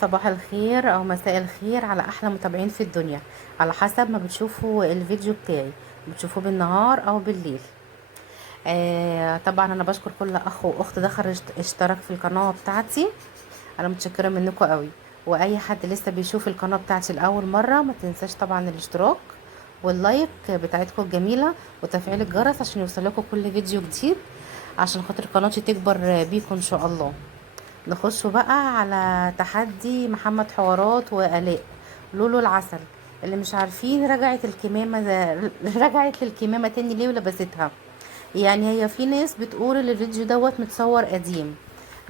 صباح الخير او مساء الخير على احلى متابعين في الدنيا، على حسب ما بتشوفوا الفيديو بتاعي. بتشوفوه بالنهار او بالليل. طبعا انا بشكر كل اخ واخت دخل اشترك في القناه بتاعتي. انا متشكره منكم قوي. واي حد لسه بيشوف القناه بتاعتي لاول مره ما تنساش طبعا الاشتراك واللايك بتاعتكم الجميله وتفعيل الجرس عشان يوصلكم كل فيديو جديد، عشان خاطر قناتي تكبر بيكم ان شاء الله. نخش بقى على تحدي محمد حوارات وآلاء لولو العسل. اللي مش عارفين، رجعت الكمامة رجعت للكمامة تاني ليه ولبستها. يعني هي في ناس بتقول ان الفيديو دوت متصور قديم،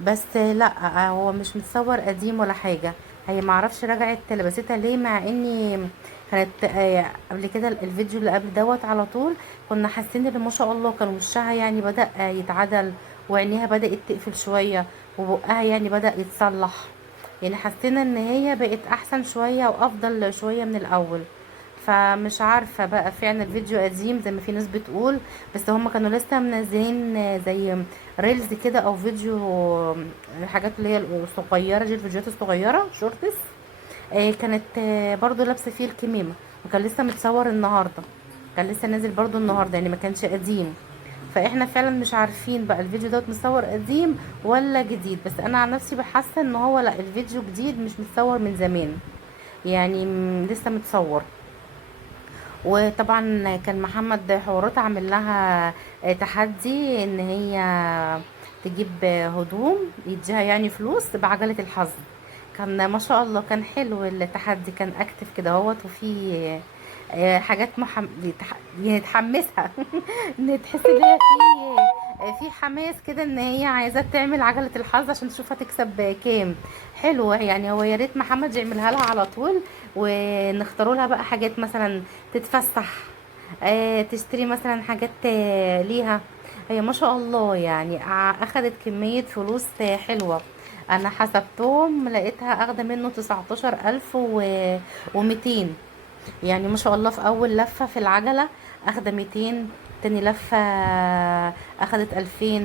بس لا، هو مش متصور قديم ولا حاجة. هي معرفش رجعت لبستها ليه، مع اني كانت قبل كده الفيديو اللي قبل دوت على طول كنا حاسين ان ما شاء الله كان وشها يعني بدأ يتعدل، وعينيها بدأت تقفل شوية، وبقها يعني بدأ يتصلح. يعني حسينا ان هي بقت احسن شوية وافضل شوية من الاول. فمش عارفة بقى فعلا الفيديو قديم زي ما في ناس بتقول، بس هم كانوا لسه منزلين زي ريلز كده او فيديو، الحاجات اللي هي الصغيرة دي، الفيديوهات الصغيرة شورتس. كانت برضو لابسة فيه الكميمة، وكان لسه متصور النهاردة، كان لسه نازل برضو النهاردة، يعني ما كانش قديم. فاحنا فعلا مش عارفين بقى الفيديو دوت متصور قديم ولا جديد، بس انا عن نفسي بحس ان هو لا، الفيديو جديد مش متصور من زمان، يعني لسه متصور. وطبعا كان محمد حوارات عامل لها تحدي ان هي تجيب هدوم يديها يعني فلوس بعجلة الحظ. كان ما شاء الله كان حلو التحدي، كان اكتف كده اهوت، وفي حاجات يعني تحمسها ان تحس ان هي في حماس كده، ان هي عايزه تعمل عجله الحظ عشان تشوف هتكسب كام. حلو يعني، هو يا ريت محمد يعملها لها على طول، ونختاروا لها بقى حاجات مثلا تتفسح، تشتري مثلا حاجات ليها. هي ما شاء الله يعني اخدت كميه فلوس حلوه. انا حسبتهم لقيتها اخده منه 19,000 و200. يعني ما شاء الله في اول لفة في العجلة اخده 200، تاني لفة اخدت 2000،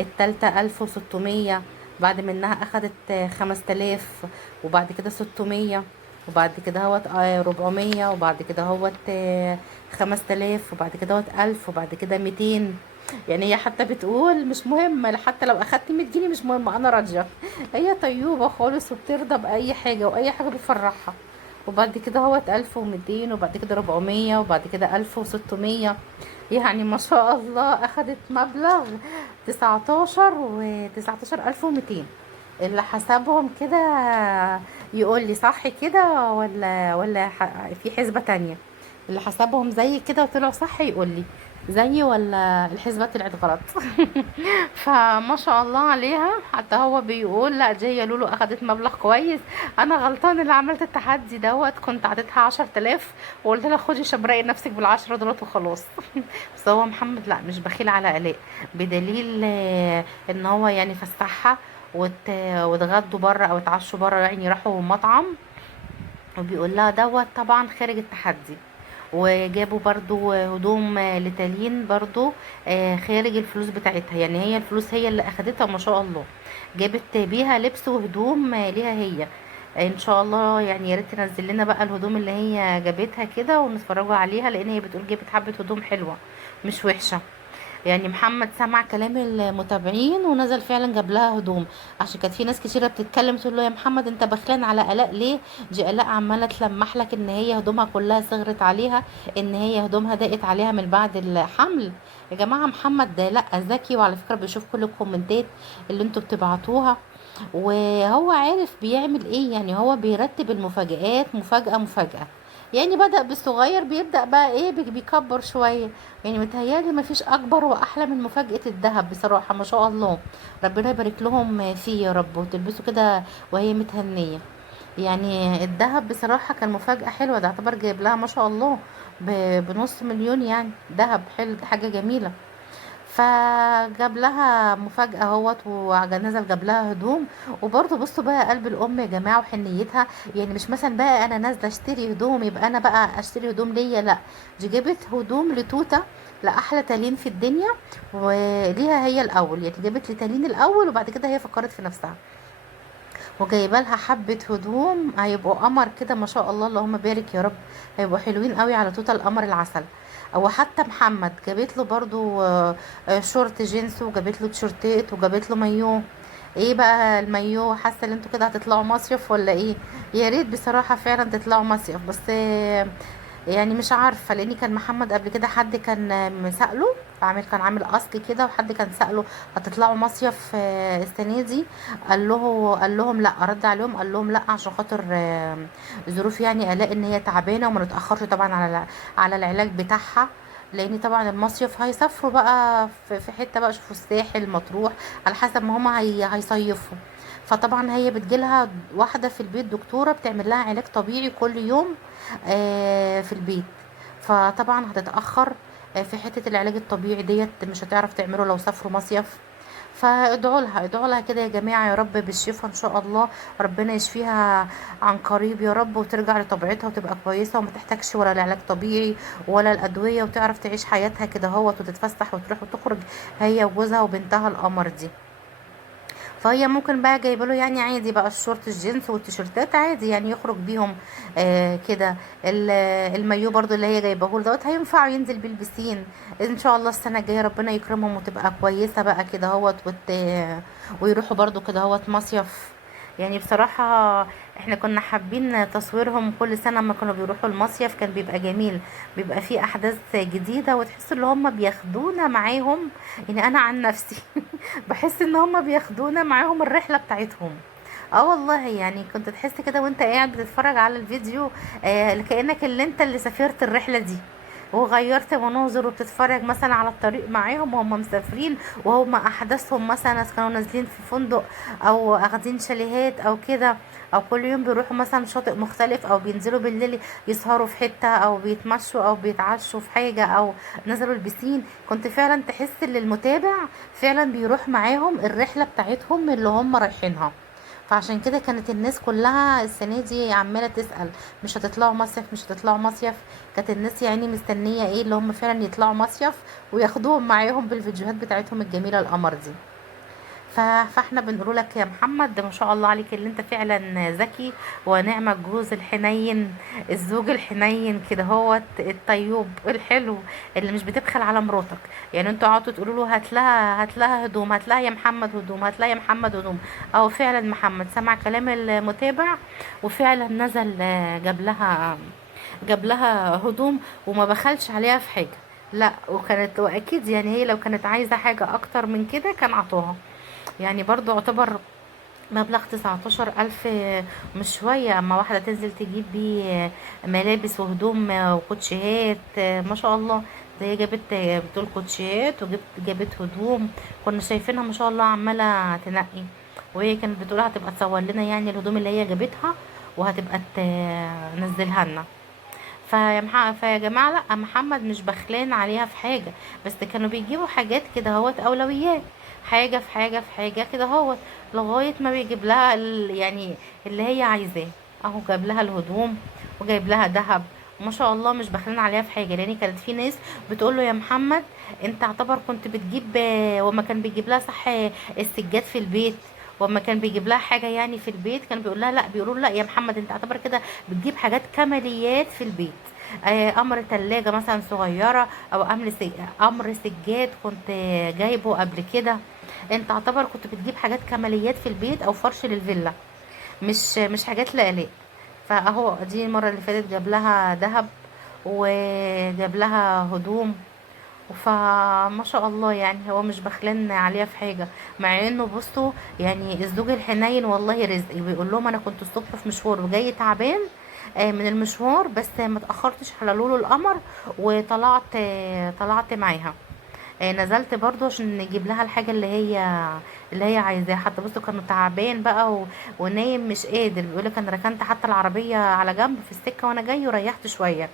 التالتة 1600، بعد منها اخدت 5000، وبعد كده 600، وبعد كده هوت 400، وبعد كده هوت 5000، وبعد كده هوت 1000، وبعد كده 200. يعني هي حتى بتقول مش مهم، حتى لو اخدت 100 جنيه مش مهم، انا راضيه. هي طيوبه خالص وبترضى باي حاجه، واي حاجه بتفرحها. وبعد كده هو 1200، وبعد كده 400، وبعد كده 1600. يعني ما شاء الله أخدت مبلغ 19 و 19200. اللي حسبهم كده يقول لي صح كده ولا في حسبة تانية. اللي حسبهم زي كده وطلعوا صح يقول لي زي ولا الحسبة طلعت غلط. فما شاء الله عليها، حتى هو بيقول لا دي يا لولو اخدت مبلغ كويس. انا غلطان اللي عملت التحدي دوت، كنت عطيتها 10,000 وقلت لها خدي شبرقي نفسك بالعشرة دولار وخلاص. بس هو محمد لا، مش بخيل على الاء، بدليل ان هو يعني فسحها واتغدوا بره او اتعشوا بره، يعني راحوا مطعم، وبيقول لها دوت طبعا خارج التحدي. وجابوا برضو هدوم لتالين برضو خارج الفلوس بتاعتها، يعني هي الفلوس هي اللي اخدتها ما شاء الله، جابت بيها لبس وهدوم ليها هي. ان شاء الله يعني يا ريت تنزل لنا بقى الهدوم اللي هي جابتها كده ونتفرجوا عليها، لان هي بتقول جابت حبة هدوم حلوة مش وحشة. يعني محمد سمع كلام المتابعين ونزل فعلا جاب لها هدوم، عشان كانت في ناس كتيره بتتكلم تقول له يا محمد انت بخلان على الاء ليه؟ دي الاء عماله تلمح لك ان هي هدومها كلها صغرت عليها، ان هي هدومها ضاقت عليها من بعد الحمل. يا جماعه محمد ده لا ذكي، وعلى فكره بيشوف كل الكومنتات اللي انتوا بتبعتوها، وهو عارف بيعمل ايه. يعني هو بيرتب المفاجآت مفاجأة مفاجأة، يعني بدأ بالصغير بيبدأ بقى ايه بيكبر شوية. يعني متهيألي مفيش أكبر وأحلى من مفاجأة الذهب بصراحة، ما شاء الله. ربنا يبارك لهم فيه يا رب، وتلبسوا كده وهي متهنية. يعني الذهب بصراحة كان مفاجأة حلوة، ده اعتبر جايب لها ما شاء الله بنص مليون، يعني ذهب حلو، دي حاجة جميلة. فجاب لها مفاجأة اهوت، ونزل جاب لها هدوم. وبرضه بصوا بقى قلب الام يا جماعة وحنيتها، يعني مش مثلا بقى انا نازلة اشتري هدوم يبقى انا بقى اشتري هدوم ليا، لا، دي جابت هدوم لتوتة، لأحلى تالين في الدنيا، وليها هي الأول. يعني جابت لتالين الأول، وبعد كده هي فكرت في نفسها. وجايبه لها حبه هدوم هيبقوا قمر كده ما شاء الله، اللهم بارك يا رب. هيبقوا حلوين قوي على توته القمر العسل. او حتى محمد جابت له برضو شورت جينز، وجابت له تيشرتات، وجابت له مايو. ايه بقى المايو؟ حاسه ان انتوا كده هتطلعوا مصيف ولا ايه؟ يا ريت بصراحه فعلا تطلعوا مصيف، بس يعني مش عارفه، لاني كان محمد قبل كده حد كان مسأله، كان عامل قصد كده، وحد كان سأله هتطلعوا مصيف السنه دي؟ قال لهم لا، رد عليهم قال لهم لا عشان خاطر ظروف، يعني الاقي ان هي تعبانه وما نتاخرش طبعا على العلاج بتاعها. لان طبعا المصيف هيسافروا بقى في حته بقى، شوفوا الساحل مطروح، على حسب ما هما هيصيفوا. فطبعا هي بتجيلها واحده في البيت دكتوره بتعمل لها علاج طبيعي كل يوم في البيت. فطبعا هتتاخر في حته العلاج الطبيعي ديت، مش هتعرف تعمله لو سافروا مصيف. فادعوا لها، ادعوا لها كده يا جماعه، يا رب بالشفاء ان شاء الله. ربنا يشفيها عن قريب يا رب، وترجع لطبيعتها وتبقى كويسه، وما تحتاجش ولا العلاج طبيعي ولا الادويه، وتعرف تعيش حياتها كده هوت، وتتفسح وتروح وتخرج هي وجوزها وبنتها القمر دي. فهي ممكن بقى جايبه له يعني عادي بقى الشورت الجينز والتيشيرتات عادي، يعني يخرج بيهم كده. المايو برضو اللي هي جايبه له دوت هينفع ينزل بيه البسين ان شاء الله السنه الجايه، ربنا يكرمهم وتبقى كويسه بقى كده هوت ويروحوا برضو كده هوت مصيف. يعني بصراحة احنا كنا حابين تصويرهم كل سنة لما كانوا بيروحوا المصيف، كان بيبقى جميل، بيبقى فيه احداث جديدة، وتحس ان هم بياخدونا معاهم. يعني انا عن نفسي بحس ان هما بياخدونا معاهم الرحله بتاعتهم. اه والله، يعني كنت تحس كده وانت قاعد بتتفرج على الفيديو كأنك اللي انت اللي سافرت الرحله دي، وغيرت مناظر، وبتتفرج مثلا على الطريق معاهم وهم مسافرين، وهم احداثهم مثلا كانوا نازلين في فندق، او اخدين شاليهات او كده، او كل يوم بيروحوا مثلا شاطئ مختلف، او بينزلوا بالليل يسهروا في حته، او بيتمشوا، او بيتعشوا في حاجه، او نزلوا البسين. كنت فعلا تحس ان المتابع فعلا بيروح معاهم الرحله بتاعتهم اللي هم رايحينها. فعشان كده كانت الناس كلها السنه دي عماله تسأل مش هتطلعوا مصيف، مش هتطلعوا مصيف. كانت الناس يعني مستنيه ايه اللي هم فعلا يطلعوا مصيف، وياخدوهم معاهم بالفيديوهات بتاعتهم الجميله القمر دي. فاحنا بنقول لك يا محمد، ده ما شاء الله عليك اللي انت فعلا ذكي، ونعم الجوز الحنين، الزوج الحنين كده هو الطيوب الحلو، اللي مش بتبخل على مراتك. يعني انتوا قعدتوا تقولوا له هات لها هدوم، هات لها يا محمد هدوم، هات لها يا محمد هدوم. او فعلا محمد سمع كلام المتابع، وفعلا نزل جاب لها هدوم، وما بخلش عليها في حاجه. لا، واكيد يعني هي لو كانت عايزه حاجه اكتر من كده كان عطوها. يعني برضو اعتبر مبلغ 19,000 مش شوية، اما واحدة تنزل تجيب بيه ملابس وهدوم وكوتشيهات ما شاء الله. ده هي جابت بتقول كوتشيهات، جابت هدوم. كنا شايفينها ما شاء الله عمالة تنقي، وهي كانت بتقول هتبقى تصور لنا يعني الهدوم اللي هي جابتها، وهتبقى تنزلها لنا. فيا جماعة لا، محمد مش بخلان عليها في حاجة، بس كانوا بيجيبوا حاجات كده هوت أولويات، حاجة في حاجة في حاجة كده هوت، لغاية ما بيجيب لها يعني اللي هي عايزاه. اهو جاب لها الهدوم، وجايب لها دهب، ما شاء الله مش بخلان عليها في حاجة. لان كانت في ناس بتقول له يا محمد انت اعتبر كنت بتجيب وما كان بيجيب لها صح السجاد في البيت، وما كان بيجيب لها حاجة يعني في البيت، كان بيقول لها لا، بيقولوا له لا يا محمد انت اعتبر كده بتجيب حاجات كماليات في البيت. امر تلاجة مثلا صغيرة، او امر سجاد كنت جايبه قبل كده. انت اعتبر كنت بتجيب حاجات كماليات في البيت، او فرش للفيلا، مش حاجات لآلاء. فاهو دي المرة اللي فاتت جاب لها ذهب، وجاب لها هدوم. فما شاء الله يعني هو مش بخلان عليها في حاجه. مع انه بصوا يعني الزوج الحنين والله رزق، بيقول لهم انا كنت الصبح في مشوار وجاي تعبان من المشوار، بس ما تاخرتش على لولو القمر، وطلعت طلعت معاها. نزلت برضو عشان نجيب لها الحاجه اللي هي عايزاها. حتى بصوا كانوا تعبان بقى ونايم مش قادر، بيقولك انا ركنت حتى العربيه على جنب في السكه وانا جاي، وريحت شويه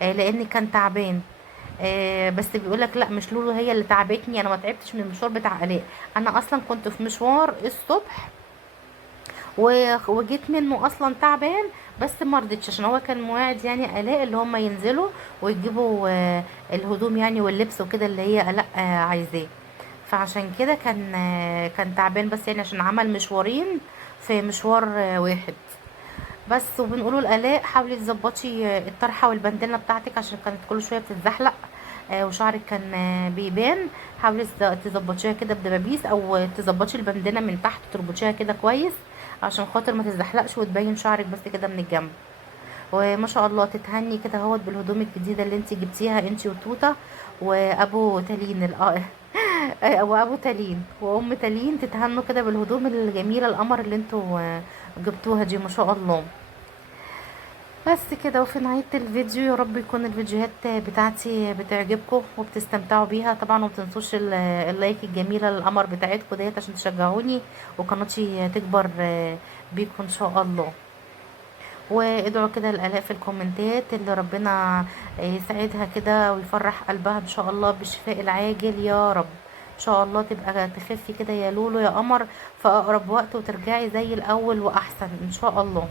لاني كان تعبان. بس بيقولك لا، مش لولو هي اللي تعبتني، انا ما تعبتش من المشوار بتاع الاء. انا اصلا كنت في مشوار الصبح وجيت منه اصلا تعبان، بس ما رضيتش عشان هو كان موعد يعني الاء اللي هم ينزلوا ويجيبوا الهدوم يعني واللبس وكده اللي هي الاء عايزاه. فعشان كده كان تعبان، بس يعني عشان عمل مشوارين في مشوار واحد بس. وبنقوله لآلاء حاولي تظبطي الطرحه والبندانه بتاعتك عشان كانت كل شويه بتتزحلق، وشعرك كان بيبان. حاولي تظبطيها كده بدبابيس، او تظبطي البندانه من تحت تربطيها كده كويس عشان خاطر ما تتزحلقش وتبين شعرك بس كده من الجنب. وما شاء الله تتهني كده اهوت بالهدوم الجديده اللي انت جبتيها انت وتوته وابو تالين وابو تالين وام تالين، تتهنوا كده بالهدوم الجميله القمر اللي انتوا جبتوها دي ما شاء الله. بس كده وفي نهاية الفيديو، يا رب يكون الفيديوهات بتاعتي بتعجبكم وبتستمتعوا بيها طبعا. ومتنسوش اللايك الجميلة للقمر بتاعتكم ديت عشان تشجعوني وقناتي تكبر بيكم ان شاء الله. وادعوا كده لآلاء في الكومنتات اللي ربنا يسعدها كده ويفرح قلبها ان شاء الله بالشفاء العاجل يا رب. ان شاء الله تبقى تخفي كده يا لولو يا قمر في اقرب وقت وترجعي زي الاول واحسن ان شاء الله.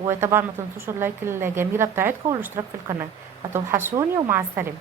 وطبعا ما تنسوش اللايك الجميله بتاعتكم والاشتراك في القناه. هتوحشوني ومع السلامه.